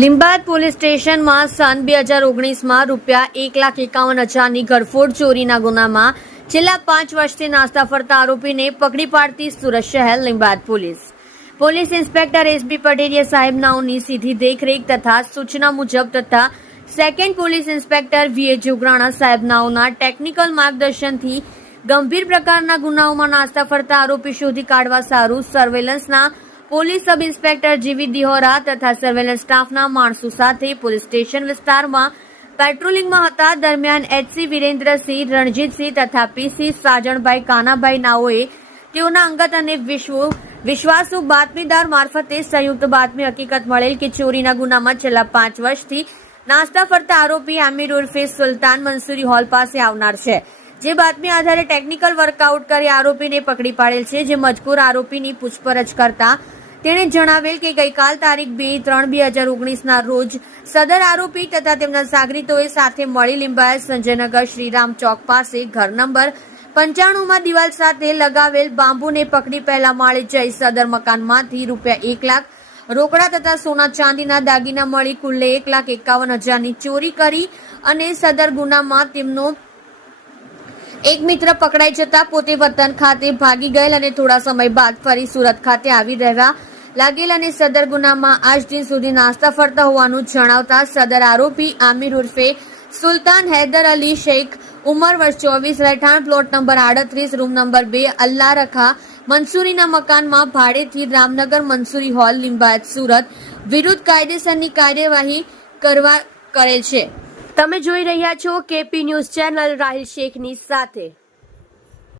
લીંબાદ police સ્ટેશનમાં સન 2019માં ₹1,51,000ની ઘરફોડ ચોરીના ગુનામાં છેલ્લા 5 વર્ષથી નાસ્તા ફરતા આરોપીને પકડી પાડતી સુરત શહેર લીંબાદ પોલીસ ઇન્સ્પેક્ટર એસબી પટેરિયા સાહેબનાઓની સીધી દેખરેખ તથા સૂચના મુજબ તથા સેકન્ડ પોલીસ ઇન્સ્પેક્ટર વીએ જોગરાણા સાહેબનાઓના ટેકનિકલ માર્ગદર્શનથી ગંભીર પ્રકારના ગુનાઓમાં નાસ્તા ફરતા આરોપી શોધી કાઢવા સારું સર્વેલન્સના પોલીસ સબ ઇન્સ્પેક્ટર જીવી દિહોરા તથા સર્વેલન્સ સ્ટાફના માણસો સાથે પોલીસ સ્ટેશન વિસ્તારમાં પેટ્રોલિંગમાં હતા. દરમિયાન એચસી વિરેન્દ્રસિંહ, રણજીતસિંહ તથા પીસી સાજણભાઈ કાનાભાઈ નાઓએ તેઓના અંગત અને વિશ્વાસુ બાતમીદાર મારફતે સંયુક્ત બાતમી હકીકત મળેલ કે ચોરીના ગુનામાં છેલ્લા 5 વર્ષથી નાસ્તા ફરતા આરોપી આમિર ઉર્ફે સુલતાન મંસૂરી હોલ પાસે આવનાર છે. જે બાતમી આધારે ટેકનિકલ વર્કઆઉટ કરી આરોપીને પકડી પાડેલ છે. જે મજકૂર આરોપીની પૂછપરછ કરતા તેણે જણાવેલ કે ગઈકાલ તારીખ 2/3/2019ના રોજ સદર આરોપી તથા તેમના સાગરીતોએ સાથે મળી લીંબાયત સંજયનગર શ્રીરામ ચોક પાસે ઘર નંબર 95માં દિવાલ સાથે લગાવેલ બાંબુને પકડી પહેલા માળે જઈ સદર મકાનમાંથી ₹1 લાખ રોકડા તથા સોના ચાંદીના દાગીના મળી કુલ્લે ₹1,51,000ની ચોરી કરી અને સદર ગુનામાં તેમનો એક મિત્ર પકડાઈ જતા પોતે વતન ખાતે ભાગી ગયેલ અને થોડા સમય બાદ ફરી સુરત ખાતે આવી રહેવા લાગેલ અને સદર ગુનામાં આજ દિન સુધી નાસ્તા ફરતા હોવાનું જણાવતા સદર આરોપી આમિર ઉર્ફે સુલતાન હૈદર અલી શેખ, ઉંમર વર્ષ 24, રહેઠાણ પ્લોટ નંબર 38, રૂમ નંબર 2, અલ્લાહ રખા મંસૂરીના મકાનમાં ભાડેથી રામનગર મંસૂરી હોલ લીંબાયત સુરત વિરુદ્ધ કાયદેસરની કાર્યવાહી કરેલ છે. તમે જોઈ રહ્યા છો કેપી ન્યૂઝ ચેનલ રાહિલ શેખની સાથે.